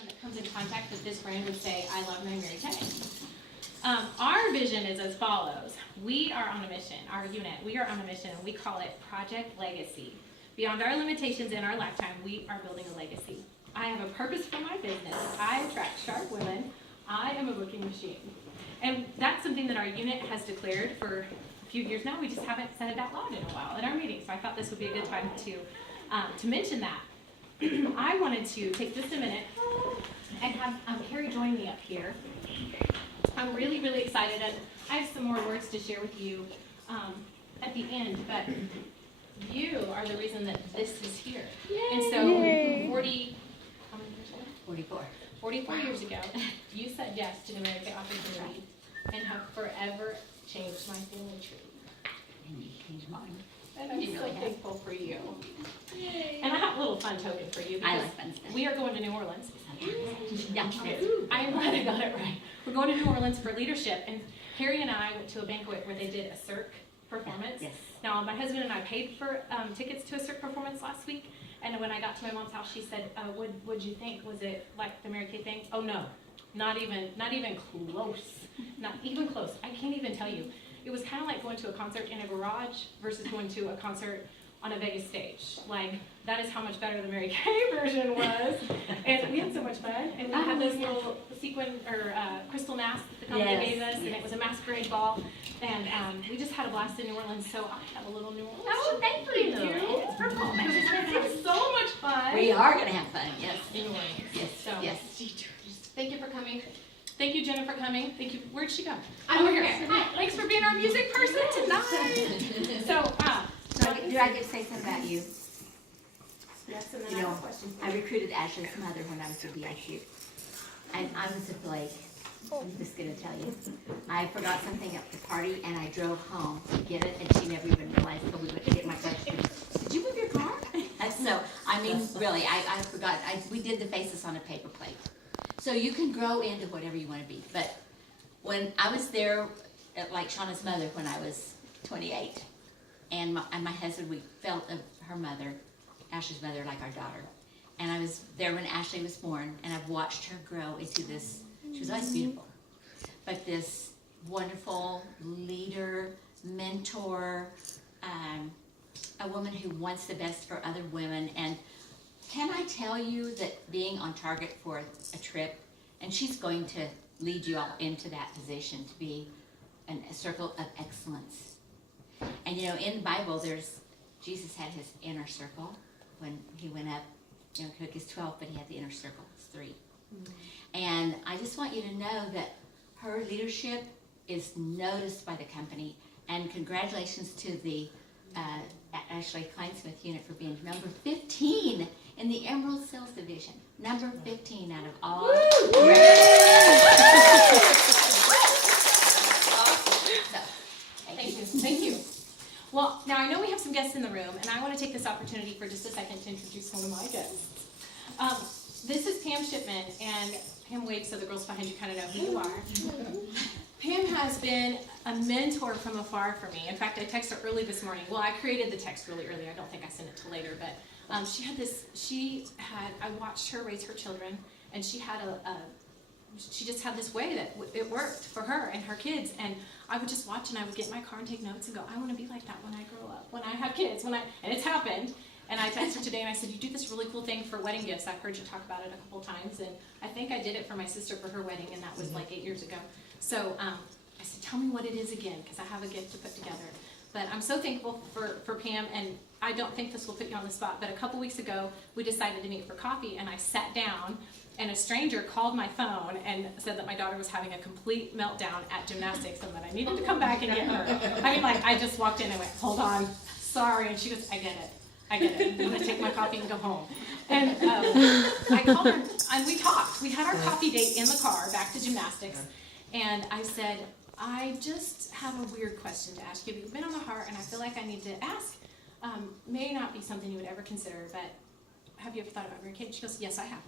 anyone that comes in contact with this brand would say, I love my Mary Kay. Our vision is as follows. We are on a mission, our unit, we are on a mission, and we call it Project Legacy. Beyond our limitations in our lifetime, we are building a legacy. I have a purpose for my business. I attract sharp women. I am a booking machine. And that's something that our unit has declared for a few years now. We just haven't said it out loud in a while at our meeting, so I thought this would be a good time to mention that. I wanted to take just a minute and have Kerry join me up here. I'm really, really excited, and I have some more words to share with you at the end, but you are the reason that this is here. Yay. And so, how many years ago? 44. 44 years ago, you said yes to the Mary Kay opportunity and have forever changed my family tree. And you changed mine. And I'm so thankful for you. Yay. And I have a little fun token for you. I like fun stuff. We are going to New Orleans. Yeah. I am glad I got it right. We're going to New Orleans for leadership, and Harry and I went to a banquet where they did a Cirque performance. Yes. Now, my husband and I paid for tickets to a Cirque performance last week, and when I got to my mom's house, she said, "What'd you think? Was it like the Mary Kay thing?" Oh no, not even close. Not even close. I can't even tell you. It was kind of like going to a concert in a garage versus going to a concert on a Vegas stage. Like, that is how much better the Mary Kay version was. And we had so much fun. And we had this little sequin or crystal mask that the company gave us, and it was a masquerade ball. And we just had a blast in New Orleans, so I have a little New Orleans. Oh, thank you. It's purple. It was so much fun. We are going to have fun, yes. In New Orleans. Yes, So, yes. thank you for coming. Thank you, Jenna, for coming. Thank you. Where'd she go? I'm Over here. here. Hi. Thanks for being our music person tonight. So, Do I get to say something about you? yes, and then You I know, have a question for I you. recruited Ashley's mother when I was a BIQ. And I was a flake. I'm just going to tell you. I forgot something at the party, and I drove home to get it, and she never even realized until we went to get my car. She goes, "Did you move your car?" And so, I mean, really, I forgot. We did the faces on a paper plate. So you can grow into whatever you want to be. But when I was there, like Shauna's mother, when I was 28, and my husband, we felt of her mother, Ashley's mother, like our daughter. And I was there when Ashley was born, and I've watched her grow into this. She was always beautiful, but this wonderful leader, mentor, a woman who wants the best for other women. And can I tell you that being on target for a trip, and she's going to lead you all into that position to be a circle of excellence. And you know, in the Bible, Jesus had his inner circle when he went up. You know, took his 12, but he had the inner circle. It's 3. Mm-hmm. And I just want you to know that her leadership is noticed by the company. And congratulations to the Ashley Kleinsmith unit for being number 15 in the Emerald Sales Division. Number 15 out of all. Thank you. Well, now I know we have some guests in the room, and I want to take this opportunity for just a second to introduce one of my guests. This is Pam Shipman, and Pam waves so the girls behind you kind of know who you are. Pam has been a mentor from afar for me. In fact, I texted her early this morning. Well, I created the text really early. I don't think I sent it till later, but I watched her raise her children, and she just had this way that it worked for her and her kids. And I would just watch, and I would get in my car and take notes and go, I want to be like that when I grow up, when I have kids, and it's happened. And I texted her today, and I said, you do this really cool thing for wedding gifts. I've heard you talk about it a couple times, and I think I did it for my sister for her wedding, and that was like 8 years ago. So I said, tell me what it is again, because I have a gift to put together. But I'm so thankful for Pam, and I don't think this will put you on the spot, but a couple weeks ago, we decided to meet for coffee, and I sat down, and a stranger called my phone and said that my daughter was having a complete meltdown at gymnastics, and that I needed to come back and get her. I mean, like, I just walked in and went, hold on, sorry, and she goes, I get it. I'm going to take my coffee and go home. And I called her, and we talked. We had our coffee date in the car back to gymnastics, and I said, I just have a weird question to ask you. You've been on my heart, and I feel like I need to ask. May not be something you would ever consider, but have you ever thought about Mary Kay? She goes, yes, I have.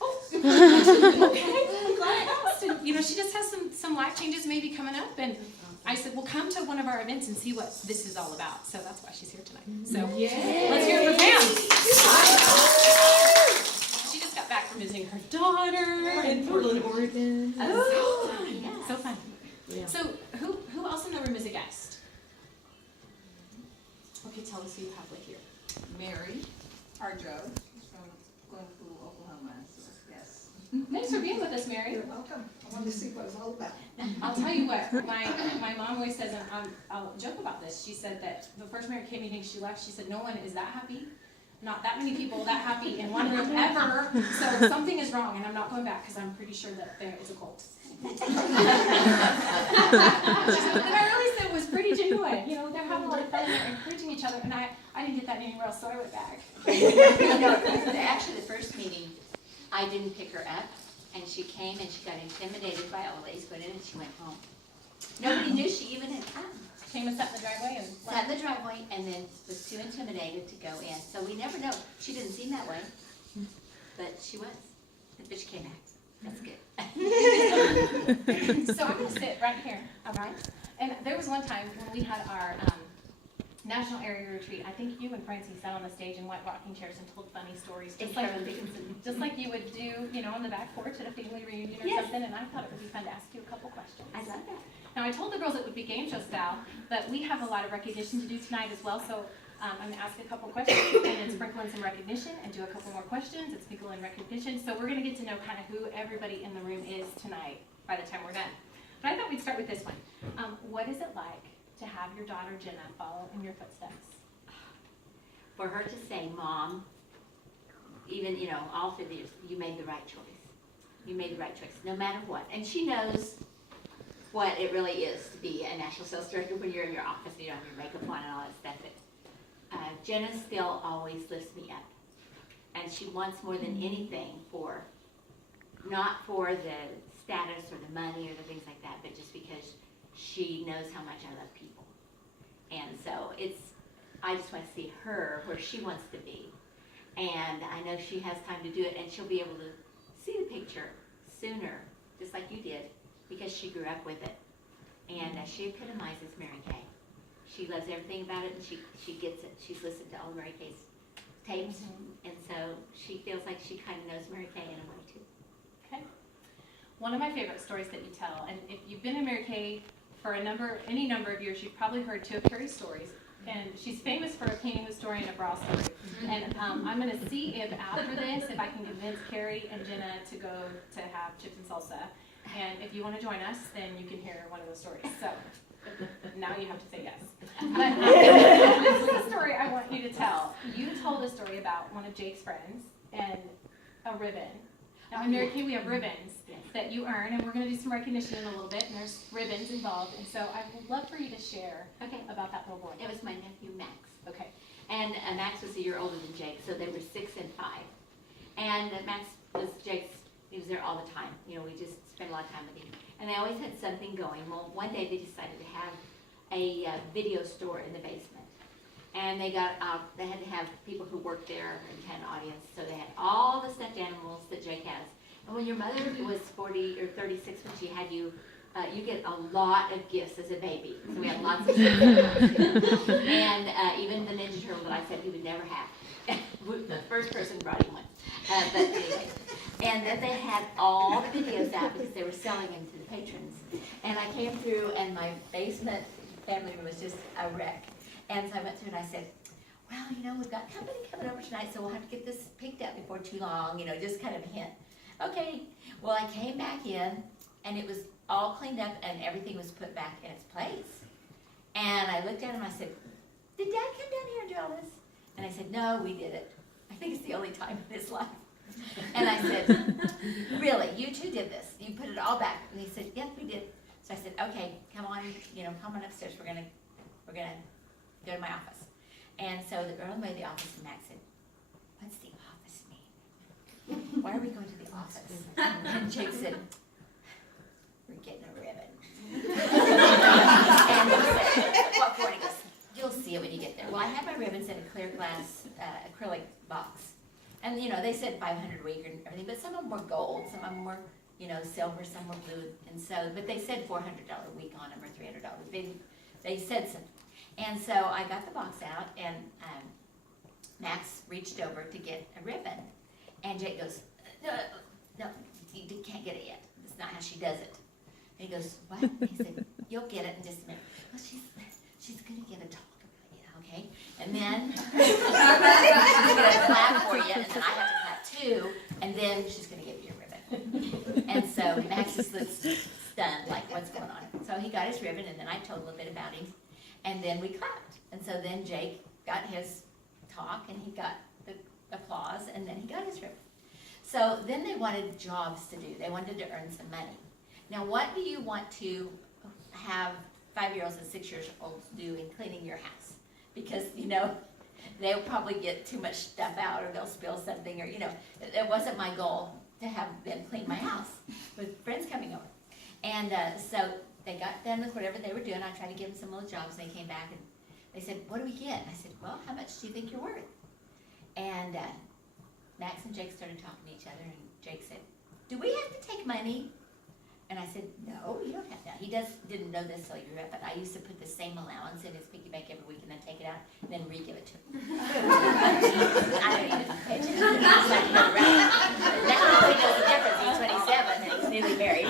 Oh, okay, I'm glad I asked. And, you know, she just has some life changes maybe coming up, and I said, well, come to one of our events and see what this is all about. So that's why she's here tonight. So let's hear it for Pam. She just got back visiting her daughter in Portland, Oregon. Oh, yeah. So fun. Yeah. So who else in the room is a guest? Okay, tell us who you have with you. Mary Harjo from Glenpool, Oklahoma. So, yes. Thanks for being with us, Mary. You're welcome. I wanted to see what it was all about. I'll tell you what, my mom always says, and I'll joke about this, she said that the first Mary Kay meeting she left, she said, no one is that happy. Not that many people that happy in one room ever, so something is wrong, and I'm not going back because I'm pretty sure that there is a cult. But I really said it was pretty genuine. You know, they're having a lot of fun, they're encouraging each other, and I didn't get that anywhere else, so I went back. Actually, the first meeting, I didn't pick her up, and she came and she got intimidated by all the ladies going in, and she went home. Nobody knew she even had come. Came and sat in the driveway and Sat in the driveway and then was too intimidated to go in. So we never know. She didn't seem that way, but she was. But she came back. That's good. So I'm going to sit right here, all right? And there was one time when we had our national area retreat. I think you and Francie sat on the stage in white rocking chairs and told funny stories, just like you would do, you know, on the back porch at a family reunion or something. And I thought it would be fun to ask you a couple questions. I love that. Now, I told the girls it would be game show style, but we have a lot of recognition to do tonight as well. So I'm going to ask a couple questions and then sprinkle in some recognition and do a couple more questions and sprinkle in recognition. So we're going to get to know kind of who everybody in the room is tonight by the time we're done. But I thought we'd start with this one. What is it like to have your daughter Jenna follow in your footsteps? For her to say, Mom, even, you know, all through the years, you made the right choice. You made the right choice, no matter what. And she knows what it really is to be a national sales director when you're in your office and you have your makeup on and all that stuff. But Jenna still always lifts me up. And she wants more than anything not for the status or the money or the things like that, but just because she knows how much I love people. And so I just want to see her where she wants to be. And I know she has time to do it, and she'll be able to see the picture sooner, just like you did, because she grew up with it. And she epitomizes Mary Kay. She loves everything about it, and she gets it. She's listened to all of Mary Kay's tapes, and so she feels like she kind of knows Mary Kay in a way, too. Okay. One of my favorite stories that you tell, and if you've been in Mary Kay for any number of years, you've probably heard two of Kerry's stories. And she's famous for a painting the story and a bra story. And I'm going to see if after this, if I can convince Kerry and Jenna to go to have chips and salsa. And if you want to join us, then you can hear one of those stories. So now you have to say yes. But this is a story I want you to tell. You told a story about one of Jake's friends and a ribbon. Now in Mary Kay we have ribbons that you earn, and we're going to do some recognition in a little bit, and there's ribbons involved. And so I would love for you to share about that little boy. It was my nephew, Max. Okay. And Max was a year older than Jake, so they were 6 and 5. And Max was he was there all the time. You know, we just spent a lot of time with him. And they always had something going. Well, one day they decided to have a video store in the basement. And they had to have people who worked there and had an audience. So they had all the stuffed animals that Jake has. And when your mother was 40 or 36 when she had you, you get a lot of gifts as a baby. So we had lots of stuff. And even the Ninja Turtle that I said he would never have. The first person brought him one. But anyway. And then they had all the videos out because they were selling them to the patrons. And I came through and my basement family room was just a wreck. And so I went through and I said, well, you know, we've got company coming over tonight, so we'll have to get this picked up before too long, you know, just kind of a hint. Okay. Well, I came back in and it was all cleaned up and everything was put back in its place. And I looked at him and I said, did Dad come down here and do all this? And I said, no, we did it. I think it's the only time in his life. And I said, really, you two did this? You put it all back? And he said, yes, we did. So I said, okay, come on upstairs. We're gonna go to my office. And so the girl in the office, and Max said, what's the office mean? Why are we going to the office? And Jake said, we're getting a ribbon. And he said, what for? And he goes, you'll see it when you get there. Well, I had my ribbons in a clear glass acrylic box. And, you know, they said 500 a week and everything, but some of them were gold, some of them were, you know, silver, some were blue. And so, but they said $400 a week on them or $300. They said something. And so I got the box out, and Max reached over to get a ribbon. And Jake goes, no, you can't get it yet. That's not how she does it. And he goes, what? And he said, you'll get it in just a minute. Well, she's going to get a talk about you, okay? And then she's going to clap for you, and then I have to clap too, and then she's going to give you a ribbon. And so Max just looks stunned, like, what's going on? So he got his ribbon, and then I told a little bit about him, and then we clapped. And so then Jake got his talk, and he got the applause, and then he got his ribbon. So then they wanted jobs to do. They wanted to earn some money. Now, what do you want to have 5-year-olds and 6-year-olds do in cleaning your house? Because, you know, they'll probably get too much stuff out, or they'll spill something, or, you know, it wasn't my goal to have them clean my house with friends coming over. And so they got done with whatever they were doing. I tried to give them some little jobs, and they came back, and they said, what do we get? And I said, well, how much do you think you're worth? And Max and Jake started talking to each other, and Jake said, do we have to take money? And I said, no, you don't have to. He didn't know this till he grew up, but I used to put the same allowance in his piggy bank every week and then take it out and then re-give it to him. I don't even pay attention to that. Now he knows the difference. He's 27 and he's newly married.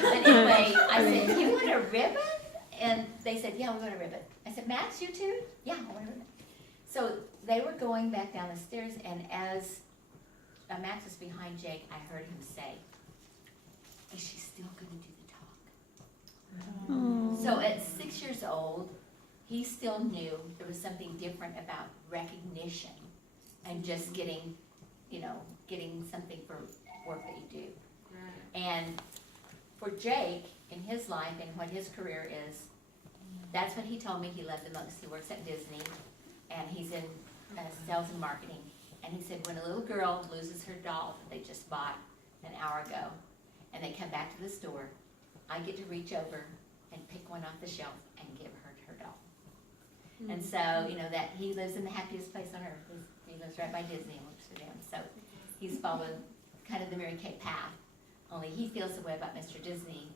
But anyway, I said, you want a ribbon? And they said, yeah, we want a ribbon. I said, Max, you too? Yeah, I want a ribbon. So they were going back down the stairs, and as Max was behind Jake, I heard him say, is she still going to do the talk? Aww. So at 6 years old, he still knew there was something different about recognition and just getting, you know, getting something for work that you do. Right. And for Jake, in his life and what his career is, that's what he told me he loved the most. He works at Disney, and he's in sales and marketing. And he said when a little girl loses her doll that they just bought an hour ago, and they come back to the store, I get to reach over and pick one off the shelf and give her doll. Mm-hmm. And so, you know, that he lives in the happiest place on earth. He lives right by Disney and works for them. So he's followed kind of the Mary Kay path, only he feels the way about Mr. Disney,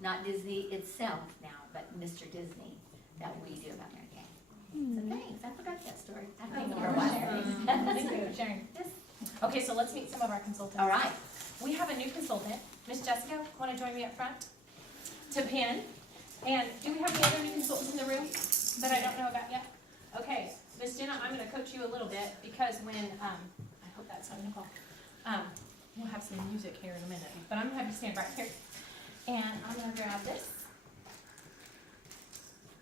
not Disney itself now, but Mr. Disney, that we do about Mary Kay. So thanks, I forgot that story. I've been for a while. Thank you for sharing. Yes. Okay, so let's meet some of our consultants. All right. We have a new consultant. Miss Jessica, want to join me up front to pin? And do we have any other new consultants in the room that I don't know about yet? Okay, Miss Jenna, I'm going to coach you a little bit because when, I hope that's on Nicole. We'll have some music here in a minute, but I'm going to have you stand right here. And I'm going to grab this.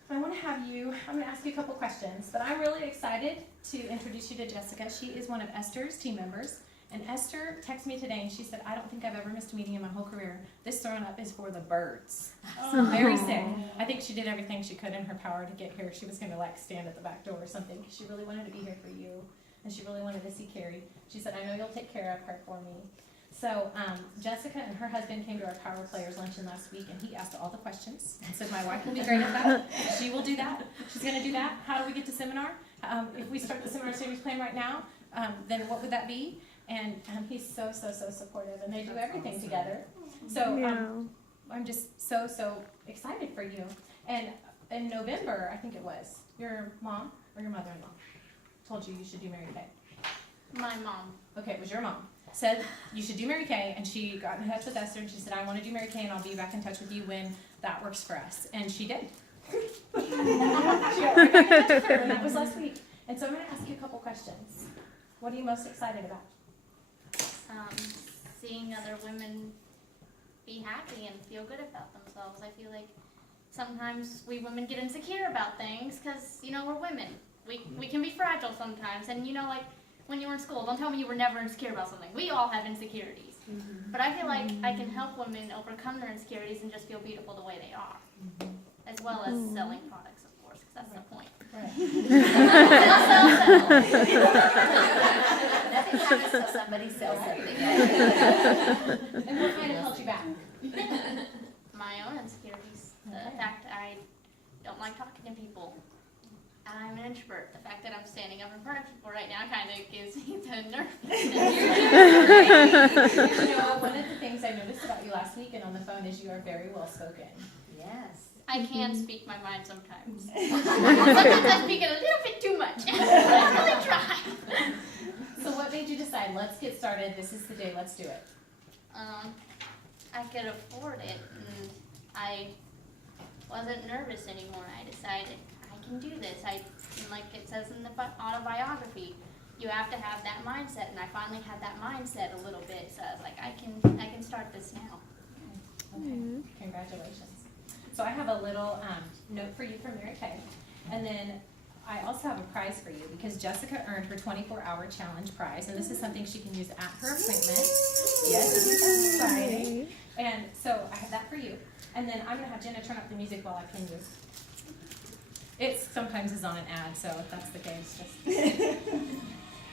I want to have you, I'm going to ask you a couple questions, but I'm really excited to introduce you to Jessica. She is one of Esther's team members. And Esther texted me today and she said, I don't think I've ever missed a meeting in my whole career. This thrown up is for the birds. So very sick. I think she did everything she could in her power to get here. She was going to like stand at the back door or something because she really wanted to be here for you. And she really wanted to see Kerry. She said, I know you'll take care of her for me. So Jessica and her husband came to our Power Players luncheon last week, and he asked all the questions. And said, my wife will be great at that. She will do that. She's going to do that. How do we get to seminar? If we start the seminar series plan right now, then what would that be? And he's so supportive, and they do everything together. So I'm just so excited for you. And in November, I think it was, your mom or your mother-in-law told you should do Mary Kay. My mom. Okay, it was your mom. Said you should do Mary Kay, and she got in touch with Esther, and she said, I want to do Mary Kay, and I'll be back in touch with you when that works for us. And she did. She got right back in touch with her, and that was last week. And so I'm going to ask you a couple questions. What are you most excited about? Seeing other women be happy and feel good about themselves. I feel like sometimes we women get insecure about things because, you know, we're women. We can be fragile sometimes. And, you know, like when you were in school, don't tell me you were never insecure about something. We all have insecurities. Mm-hmm. But I feel like I can help women overcome their insecurities and just feel beautiful the way they are. Mm-hmm. As well as selling products, of course, because that's the point. Right. Nothing happens till somebody sells something. And what kind of held you back? My own insecurities. The fact that I don't like talking to people. I'm an introvert. The fact that I'm standing up in front of people right now kind of gives me the nervousness. You know, one of the things I noticed about you last week and on the phone is you are very well spoken. Yes. I can speak my mind sometimes. Sometimes I speak it a little bit too much. I really try. So what made you decide, let's get started, this is the day, let's do it? I could afford it, and I wasn't nervous anymore. I decided I can do this. Like it says in the autobiography, you have to have that mindset, and I finally had that mindset a little bit. So I was like, I can start this now. Okay, congratulations. So I have a little note for you from Mary Kay, and then I also have a prize for you because Jessica earned her 24-hour challenge prize, and this is something she can use at her appointment. Yes, this is exciting. And so I have that for you. And then I'm going to have Jenna turn up the music while I pin you. It sometimes is on an ad, so if that's the case, just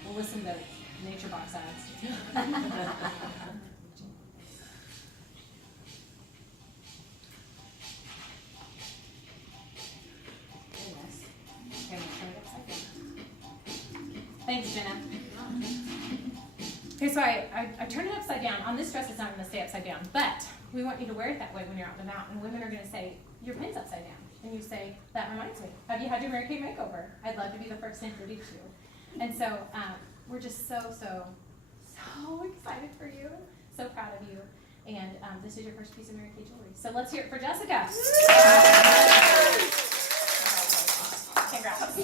we'll listen to Nature Box ads. Thanks, Jenna. Okay, so I turn it upside down. On this dress, it's not going to stay upside down, but we want you to wear it that way when you're out and about. And women are going to say, your pin's upside down. And you say, that reminds me. Have you had your Mary Kay makeover? I'd love to be the first to introduce you. And so we're just so excited for you. So proud of you. And this is your first piece of Mary Kay jewelry. So let's hear it for Jessica. Congrats.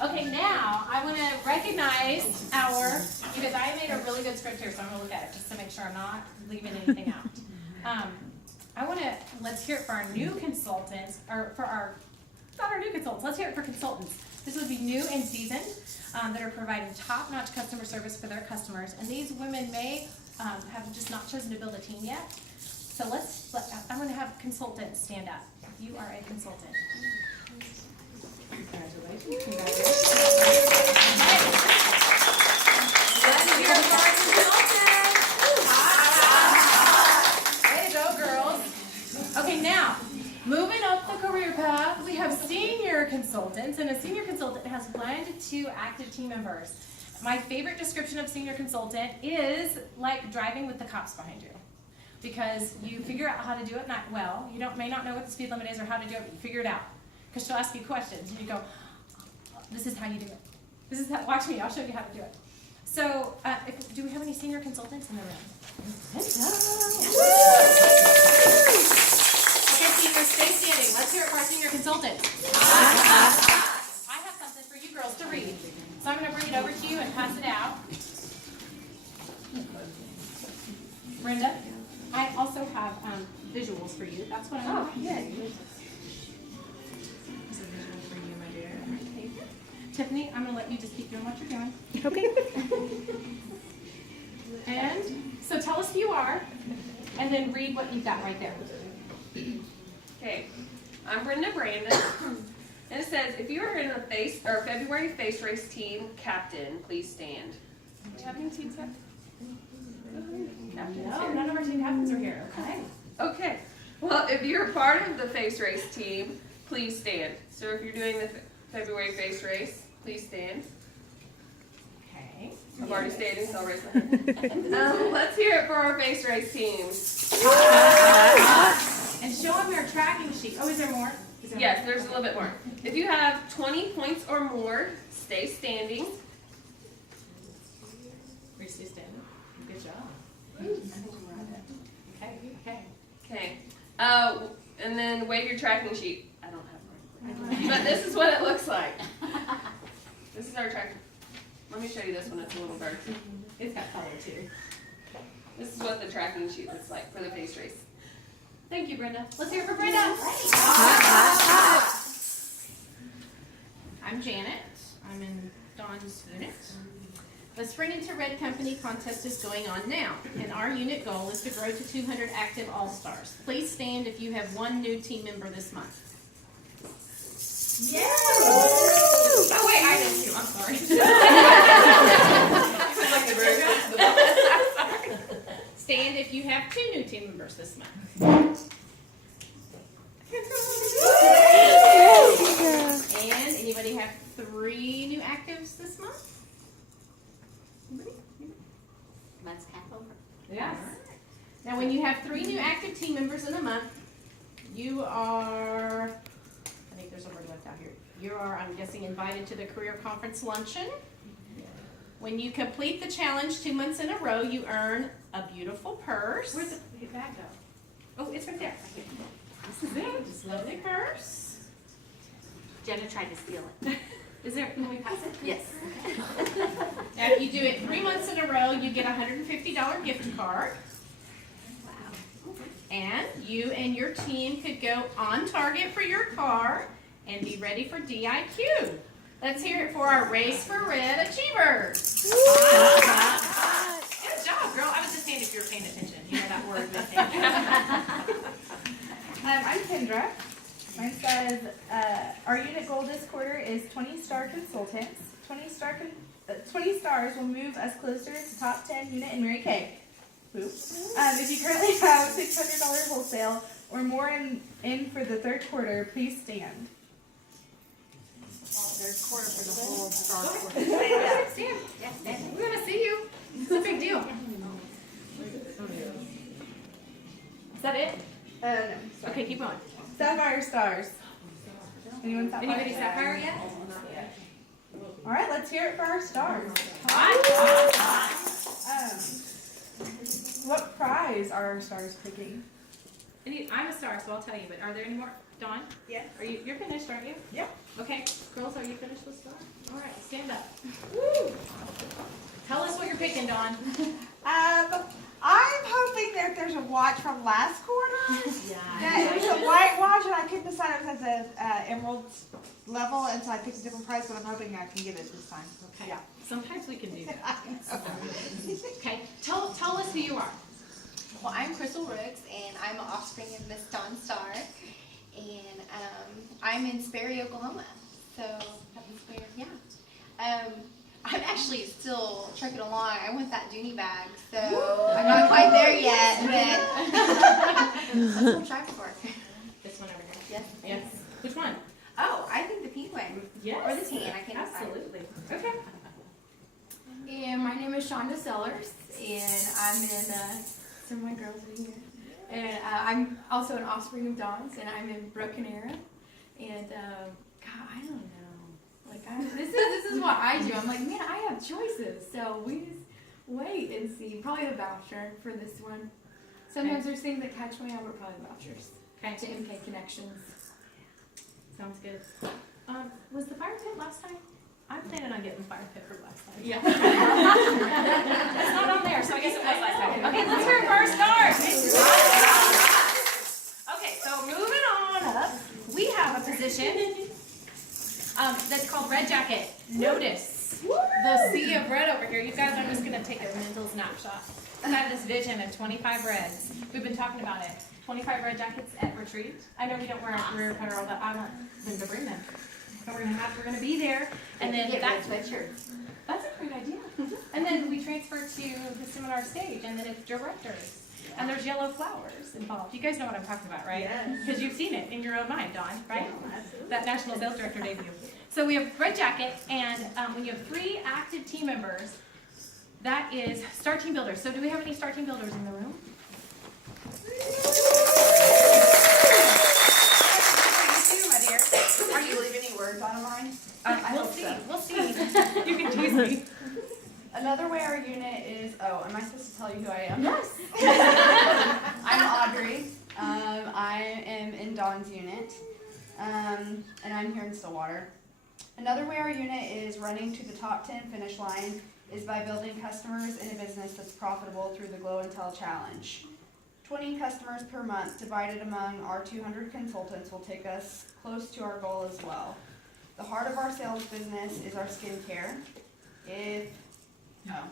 Okay, now I want to recognize because I made a really good script here, so I'm going to look at it just to make sure I'm not leaving anything out. Let's hear it for our new consultants, not our new consultants, let's hear it for consultants. This would be new in season that are providing top-notch customer service for their customers, and these women may have just not chosen to build a team yet. So I'm going to have consultants stand up. You are a consultant. Congratulations. Let's hear it for our consultants. Way to go, girls. Okay, now, moving up the career path, we have senior consultants, and a senior consultant has 1 to 2 active team members. My favorite description of senior consultant is like driving with the cops behind you. Because you figure out how to do it well. You may not know what the speed limit is or how to do it, but you figure it out. Because she'll ask you questions, and you go, this is how you do it. Watch me, I'll show you how to do it. So, do we have any senior consultants in the room? Okay, seniors, stay standing. Let's hear it for our senior consultant. I have something for you girls to read. So I'm going to bring it over to you and pass it out. Brenda, I also have visuals for you. That's what I'm doing. Yeah. Tiffany, I'm going to let you just keep doing what you're doing. Okay. And so tell us who you are, and then read what you've got right there. Okay, I'm Brenda Brandon, and it says, if you are in the February face race team captain, please stand. Do we have any team captains? No, none of our team captains are here. Okay. Okay, well, if you're part of the face race team, please stand. So if you're doing the February face race, please stand. Okay. I'm already standing, so I'll raise my hand. Let's hear it for our face race team. And show them your tracking sheet. Oh, is there more? Yes, there's a little bit more. If you have 20 points or more, stay standing. We stay standing. Good job. Okay. Okay. And then wave your tracking sheet. I don't have one. But this is what it looks like. This is our tracking. Let me show you this one. It's a little bird. It's got color too. This is what the tracking sheet looks like for the face race. Thank you, Brenda. Let's hear it for Brenda. I'm Janet. I'm in Dawn's unit. The Spring into Red Company contest is going on now, and our unit goal is to grow to 200 active All-Stars. Please stand if you have 1 new team member this month. Yeah. Oh wait, I did too. I'm sorry. Stand if you have 2 new team members this month. And anybody have 3 new actives this month? Month's half over. Yes. Now, when you have 3 new active team members in a month, you are, I think there's a word left out here. You are, I'm guessing, invited to the career conference luncheon. When you complete the challenge 2 months in a row, you earn a beautiful purse. Where's the bag go? Oh, it's right there. This is it. Just lovely purse. Jenna tried to steal it. Is there, can we pass it? Yes. Now, if you do it 3 months in a row, you get a $150 gift card. And you and your team could go on target for your car and be ready for DIQ. Let's hear it for our Race for Red Achievers. Good job, girl. I was just saying if you were paying attention. You know that word missing. I'm Kendra. Mine says, our unit goal this quarter is 20-star consultants. 20 stars will move us closer to top 10 unit in Mary Kay. If you currently have $600 wholesale or more in for the third quarter, please stand. Third quarter for the whole star quarter. Stand. Yes, stand. We want to see you. It's a big deal. Is that it? No. Okay, keep going. Sapphire stars. Anyone sapphire? Anybody sapphire yet? All right, let's hear it for our stars. What prize are our stars picking? I'm a star, so I'll tell you, but are there any more? Dawn? Yes. You're finished, aren't you? Yep. Okay, girls, are you finished with star? All right, stand up. Woo! Tell us what you're picking, Dawn. I'm hoping that there's a watch from last quarter. Yeah. That it's a white watch, and I couldn't decide if it has a emerald level, and so I picked a different price, but I'm hoping I can get it this time. Okay. Yeah. Sometimes we can do that. Okay, tell us who you are. Well, I'm Crystal Rooks, and I'm an offspring of Miss Dawn Star, and I'm in Sperry, Oklahoma. So that's where, yeah. I'm actually still trucking along. I want that Dooney bag, so I'm not quite there yet, but that's what I'm trying for. This one over here. Yes. Yes. Which one? Oh, I think the pink one. Yes. Or the tan. I can't decide. Absolutely. Okay. And my name is Shonda Sellers, and I'm in, some of my girls are here. And I'm also an offspring of Dawn's, and I'm in Broken Arrow. And, God, I don't know. Like, this is what I do. I'm like, man, I have choices. So we just wait and see. Probably the voucher for this one. Sometimes there's things that catch my eye, but probably vouchers. Okay. To MK Connections. Sounds good. Was the fire pit last time? I'm planning on getting the fire pit for last time. Yeah. It's not on there, so I guess it was last time. Okay, let's hear it for our stars. Okay, so moving on up, we have a position that's called Red Jacket. Notice the sea of red over here. You guys, I'm just going to take a mental snapshot. I have this vision of 25 reds. We've been talking about it. 25 red jackets at retreat. I know we don't wear a career federal, but I want them to bring them. And we're gonna be there, and then Get that's red sweatshirts. a great idea. And then we transfer to the seminar stage, and then it's directors, and there's yellow flowers involved. You guys know what I'm talking about, right? Yes. Because you've seen it in your own mind, Dawn, right? That National Sales Director debut. So we have Red Jacket, and when you have 3 active team members, that is Star Team Builders. So do we have any Star Team Builders in the room? Are you leaving any words on mine? We'll see. We'll see. You can tease me. Another way our unit is, am I supposed to tell you who I am? Yes. I'm Audrey. I am in Dawn's unit, and I'm here in Stillwater. Another way our unit is running to the top 10 finish line is by building customers in a business that's profitable through the Glow and Tell Challenge. 20 customers per month divided among our 200 consultants will take us close to our goal as well. The heart of our sales business is our skincare. I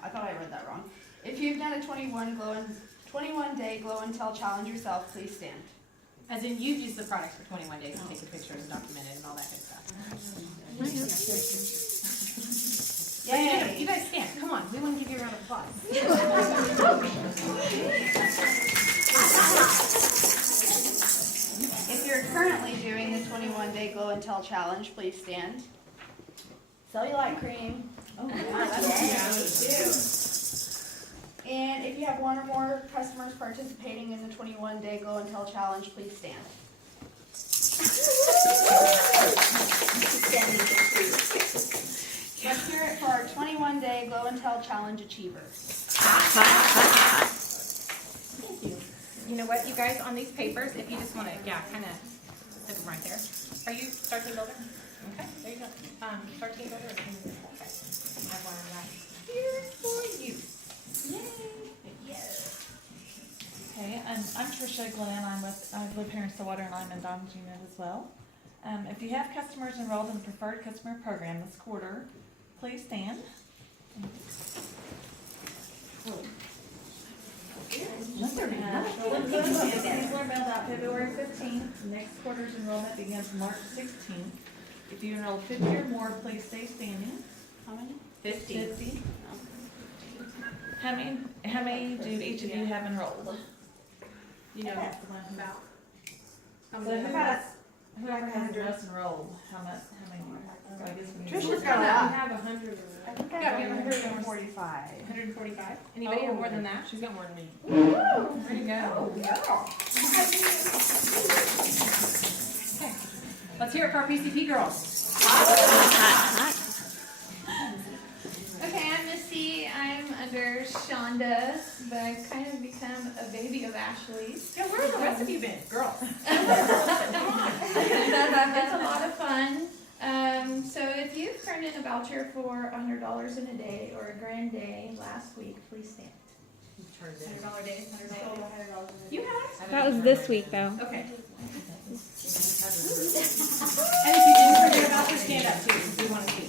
thought I read that wrong. If you've done a 21-day Glow and Tell Challenge yourself, please stand. As in, you've used the products for 21 days and taken pictures and documented and all that good stuff. Yay! You guys stand. Come on. We want to give you a round of applause. If you're currently doing the 21-day Glow and Tell Challenge, please stand. Cellulite cream. Oh, and if you have 1 or more customers participating in the 21-day Glow and Tell Challenge, please stand. Let's hear it for our 21-day Glow and Tell Challenge achievers. Thank you. You know what, you guys, on these papers, if you just want to, kind of stick them right there. Are you Star Team Builder? Okay, there you go. Star Team Builder or Team Builder? Okay. I have one right here for you. Yay. Yes. Okay, and I'm Tricia Glenn. I live here in Stillwater, and I'm in Don's unit as well. If you have customers enrolled in the preferred customer program this quarter, please stand. Sampler mailed out February 15th. Next quarter's enrollment begins March 16th. If you enroll 50 or more, please stay standing. How many? 50. How many do each of you have enrolled? You know that's the one about. Whoever has the most enrolled, how many? So I guess we need Trisha's to- got a lot. We have 100. I think I Yeah, have we have 145. 145. Anybody have more than that? She's got more than me. Where'd it go? Okay. Let's hear it for our PCP girls. Okay, I'm Missy. I'm under Shonda, but I've kind of become a baby of Ashley's. Yeah, where have the rest of you been, girls? It's a lot of fun. So if you've turned in a voucher for $100 in a day or a grand day last week, please stand. $100 days, $100 days. You have? That was this week, though. Okay. And if you didn't turn in a voucher, stand up too, because we want to see.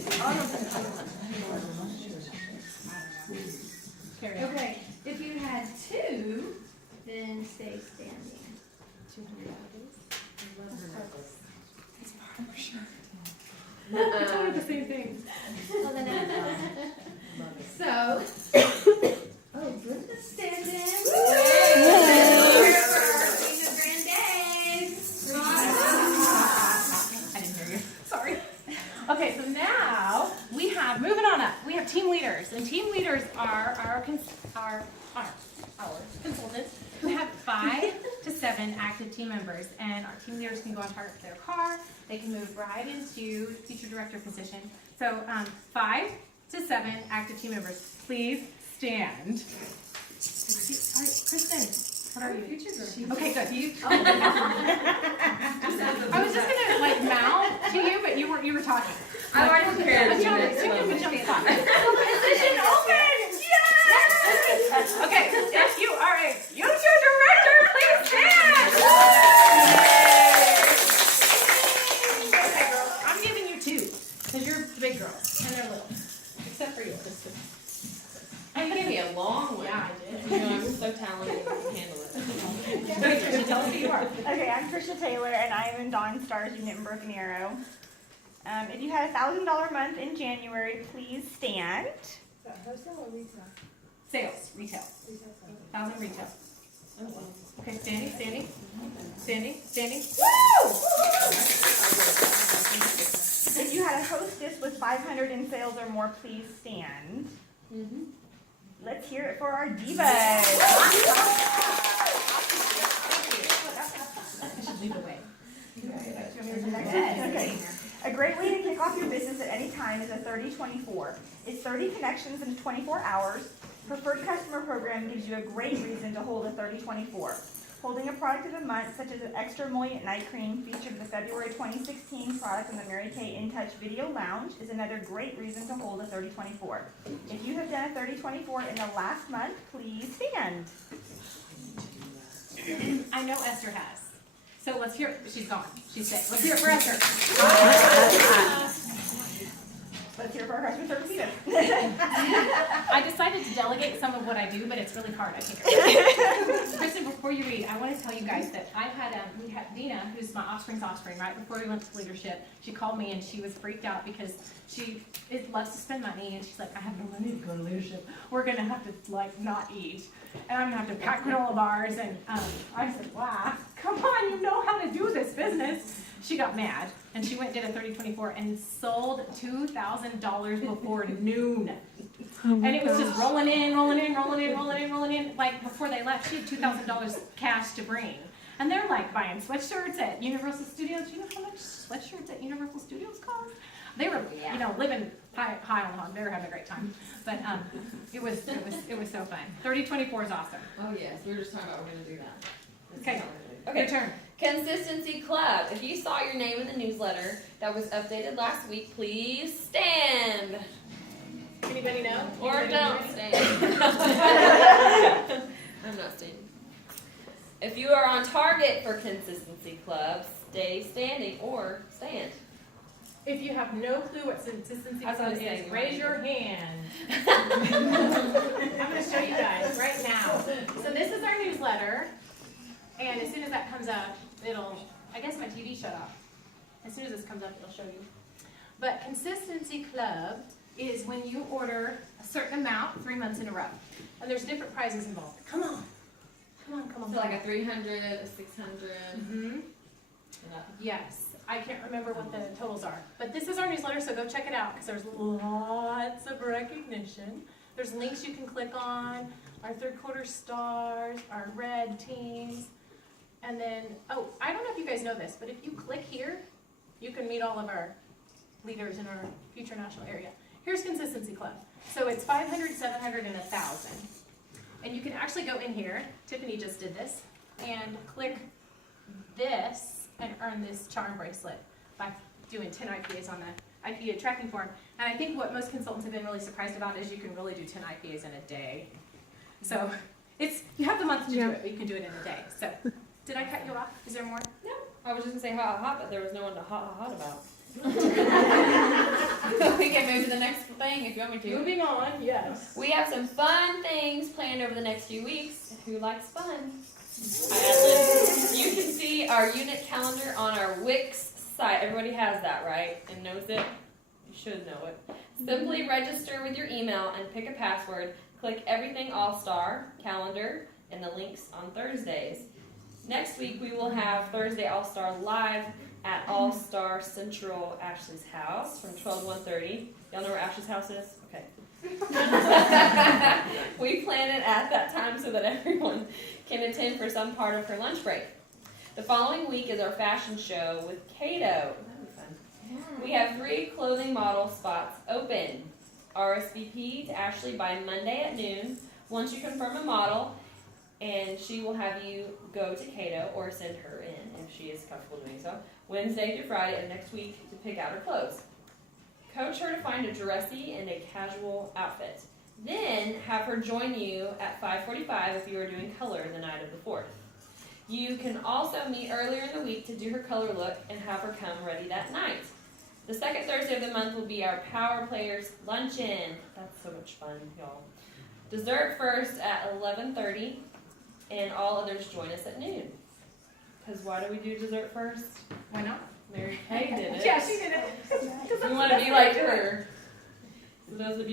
Carry on. Okay, if you had two, then stay standing. I told her the same thing. Well, then so, oh, Brenda's standing. I didn't hear you. Sorry. Okay, so now we have, moving on up, we have team leaders. And team leaders are our consultants who have 5 to 7 active team members. And our team leaders can go on target for their car. They can move right into teacher director position. So 5 to 7 active team members. Please stand. All right, Kristen, what are you? Okay, good. I was just gonna like mouth to you, but you were talking. I already prepared A jump spot. Position open! Yes! Okay, if you are a future director, please stand! Okay, girls, I'm giving you 2, because you're big girls, and they're little. Except for yours. I gave me a long one. Yeah, I did. You know, I'm so talented, I can handle it. Okay, Tricia, tell us who you are. Okay, I'm Trisha Taylor, and I am in Dawn Star's unit in Broken Arrow. If you had a $1,000 month in January, please stand. Sales, retail. 1,000 retail. Okay, standing. Woo! If you had a hostess with 500 in sales or more, please stand. Let's hear it for our divas. I should lead the way. Okay. A great way to kick off your business at any time is a 30-24. It's 30 connections in 24 hours. Preferred Customer Program gives you a great reason to hold a 30-24. Holding a product of the month, such as an extra emollient night cream featured the February 2016 product in the Mary Kay In Touch Video Lounge, is another great reason to hold a 30-24. If you have done a 30-24 in the last month, please stand. I know Esther has. So let's hear it. She's gone. She's sick. Let's hear it for Esther. Let's hear it for our freshman representative. I decided to delegate some of what I do, but it's really hard. I think. Kristen, before you read, I want to tell you guys that we had Dina, who's my offspring's offspring, right before we went to leadership. She called me and she was freaked out because she loves to spend money and she's like, I have no money to go to leadership. We're gonna have to like not eat, and I'm gonna have to pack granola bars. And I said, wow, come on, you know how to do this business. She got mad and she went and did a 30-24 and sold $2,000 before noon. And it was just rolling in. Like before they left, she had $2,000 cash to bring. And they're like buying sweatshirts at Universal Studios. You know how much sweatshirts at Universal Studios cost? They were, you know, living high on the hog. They were having a great time. But it was so fun. 3024 is awesome. Oh yes, we were just talking about we're gonna do that. Okay. Okay. Your turn. Consistency Club. If you saw your name in the newsletter that was updated last week, please stand. Anybody know? Or Anybody don't ready? stand. I'm not standing. If you are on target for Consistency Club, stay standing or stand. If you have no clue what consistency That's what club I'm saying, is, right? raise your hand. I'm going to show you guys right now. So this is our newsletter, and as soon as that comes up, it'll, I guess my TV shut off. As soon as this comes up, it'll show you. But Consistency Club is when you order a certain amount 3 months in a row. And there's different prizes involved. Come on. Come on, come on. So like a 300, a 600. Mm-hmm. Yes. I can't remember what the totals are. But this is our newsletter, so go check it out because there's lots of recognition. There's links you can click on, our third quarter stars, our red teams. And then, oh, I don't know if you guys know this, but if you click here, you can meet all of our leaders in our future national area. Here's Consistency Club. So it's 500, 700, and 1,000. And you can actually go in here, Tiffany just did this, and click this and earn this charm bracelet by doing 10 IPAs on the IPA tracking form. And I think what most consultants have been really surprised about is you can really do 10 IPAs in a day. So you have the month to do it, but you can do it in a day. So did I cut you off? Is there more? No, I was just gonna say hot, but there was no one to hot about. We can move to the next thing if you want me to. Moving on, yes. We have some fun things planned over the next few weeks. Who likes fun? You can see our unit calendar on our Wix site. Everybody has that, right? And knows it? You should know it. Simply register with your email and pick a password. Click Everything All-Star Calendar and the links on Thursdays. Next week we will have Thursday All-Star live at All-Star Central Ashley's house from 12 to 1:30. Y'all know where Ashley's house is? Okay. We plan it at that time so that everyone can attend for some part of her lunch break. The following week is our fashion show with Cato. That'll be fun. We have 3 clothing model spots open. RSVP to Ashley by Monday at noon. Once you confirm a model, and she will have you go to Cato or send her in if she is comfortable doing so, Wednesday through Friday of next week to pick out her clothes. Coach her to find a dressy and a casual outfit. Then have her join you at 5:45 if you are doing color the night of the 4th. You can also meet earlier in the week to do her color look and have her come ready that night. The second Thursday of the month will be our Power Players Luncheon. That's so much fun, y'all. Dessert first at 11:30, and all others join us at noon. Because why do we do dessert first? Why not? Mary Kay did it. Yeah, she did it. We want to be like her. So those of you